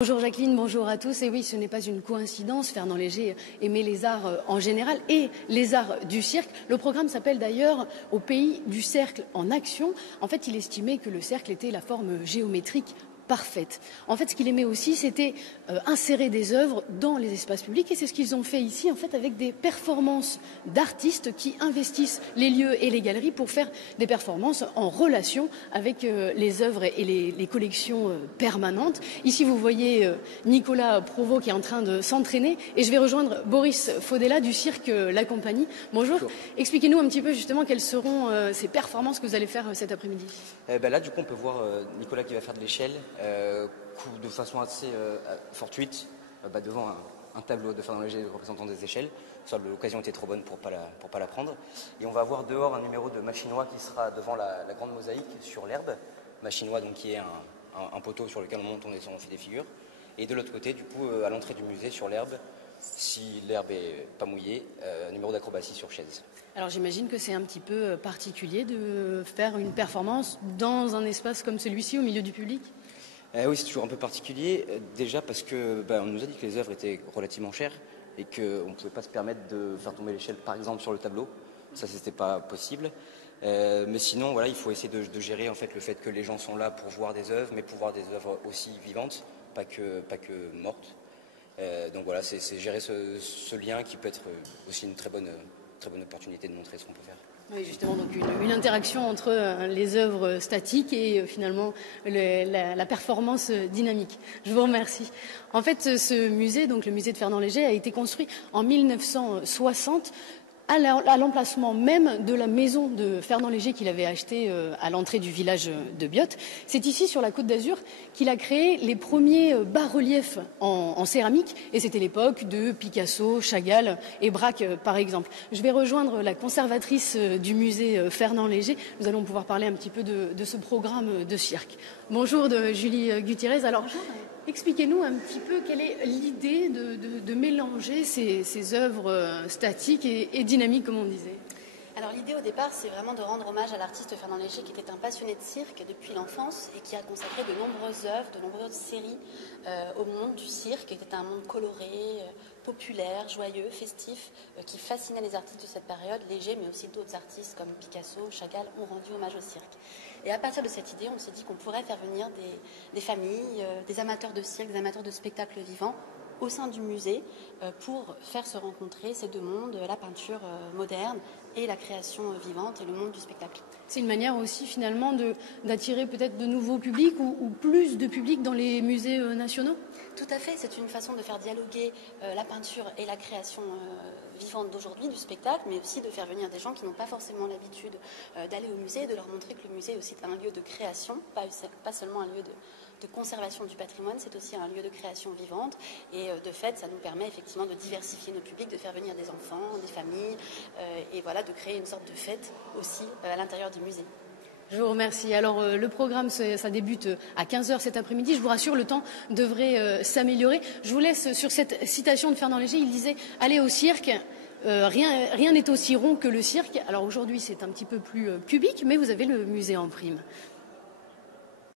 Bonjour Jacqueline, bonjour à tous. Et oui, ce n'est pas une coïncidence. Fernand Léger aimait les arts en général et les arts du cirque. Le programme s'appelle d'ailleurs Au pays du cercle en action. En fait, il estimait que le cercle était la forme géométrique parfaite. En fait, ce qu'il aimait aussi, c'était insérer des œuvres dans les espaces publics, et c'est ce qu'ils ont fait ici, en fait, avec des performances d'artistes qui investissent les lieux et les galeries pour faire des performances en relation avec les œuvres et les collections permanentes. Ici, vous voyez Nicolas Provost qui est en train de s'entraîner, et je vais rejoindre Boris Faudella du cirque La Compagnie. Bonjour. Expliquez-nous un petit peu justement quelles seront ces performances que vous allez faire cet après-midi. Là, du coup, on peut voir Nicolas qui va faire de l'échelle, de façon assez fortuite, devant un tableau de Fernand Léger représentant des échelles. L'occasion était trop bonne pour pas la prendre. Et on va avoir dehors un numéro de Machinois qui sera devant la grande mosaïque sur l'herbe. Machinois, donc, qui est un poteau sur lequel on monte, on fait des figures. Et de l'autre côté, du coup, à l'entrée du musée, sur l'herbe, si l'herbe est pas mouillée, numéro d'acrobatie sur chaise. Alors j'imagine que c'est un petit peu particulier de faire une performance dans un espace comme celui-ci, au milieu du public. Oui, c'est toujours un peu particulier, déjà parce que on nous a dit que les œuvres étaient relativement chères et qu'on ne pouvait pas se permettre de faire tomber l'échelle, par exemple, sur le tableau. Ça, c'était pas possible. Mais sinon, voilà, il faut essayer de gérer en fait le fait que les gens sont là pour voir des œuvres, mais pour voir des œuvres aussi vivantes, pas que mortes. Donc voilà, c'est gérer ce lien qui peut être aussi une très bonne opportunité de montrer ce qu'on peut faire. Oui, justement, donc une interaction entre les œuvres statiques et finalement la performance dynamique. Je vous remercie. En fait, ce musée, donc le musée de Fernand Léger, a été construit en 1960 à l'emplacement même de la maison de Fernand Léger qu'il avait achetée à l'entrée du village de Biot. C'est ici, sur la Côte d'Azur, qu'il a créé les premiers bas-reliefs en céramique, et c'était l'époque de Picasso, Chagall et Braque, par exemple. Je vais rejoindre la conservatrice du musée Fernand Léger. Nous allons pouvoir parler un petit peu de ce programme de cirque. Bonjour, Julie Gutiérrez. Alors, expliquez-nous un petit peu quelle est l'idée de mélanger ces œuvres statiques et dynamiques, comme on disait. Alors l'idée au départ, c'est vraiment de rendre hommage à l'artiste Fernand Léger, qui était un passionné de cirque depuis l'enfance et qui a consacré de nombreuses œuvres, de nombreuses séries au monde du cirque, qui était un monde coloré, populaire, joyeux, festif, qui fascinait les artistes de cette période. Léger, mais aussi d'autres artistes comme Picasso, Chagall, ont rendu hommage au cirque. Et à partir de cette idée, on s'est dit qu'on pourrait faire venir des familles, des amateurs de cirque, des amateurs de spectacles vivants au sein du musée pour faire se rencontrer ces deux mondes, la peinture moderne et la création vivante et le monde du spectacle. C'est une manière aussi finalement d'attirer peut-être de nouveaux publics ou plus de publics dans les musées nationaux. Tout à fait, c'est une façon de faire dialoguer la peinture et la création vivante d'aujourd'hui du spectacle, mais aussi de faire venir des gens qui n'ont pas forcément l'habitude d'aller au musée et de leur montrer que le musée est aussi un lieu de création, pas seulement un lieu de conservation du patrimoine, c'est aussi un lieu de création vivante, et de fait ça nous permet effectivement de diversifier nos publics, de faire venir des enfants, des familles, et voilà, de créer une sorte de fête aussi à l'intérieur du musée. Je vous remercie. Alors le programme, ça débute à 15h cet après-midi. Je vous rassure, le temps devrait s'améliorer. Je vous laisse sur cette citation de Fernand Léger. Il disait « Allez au cirque ». Rien n'est aussi rond que le cirque. Alors aujourd'hui, c'est un petit peu plus cubique, mais vous avez le musée en prime.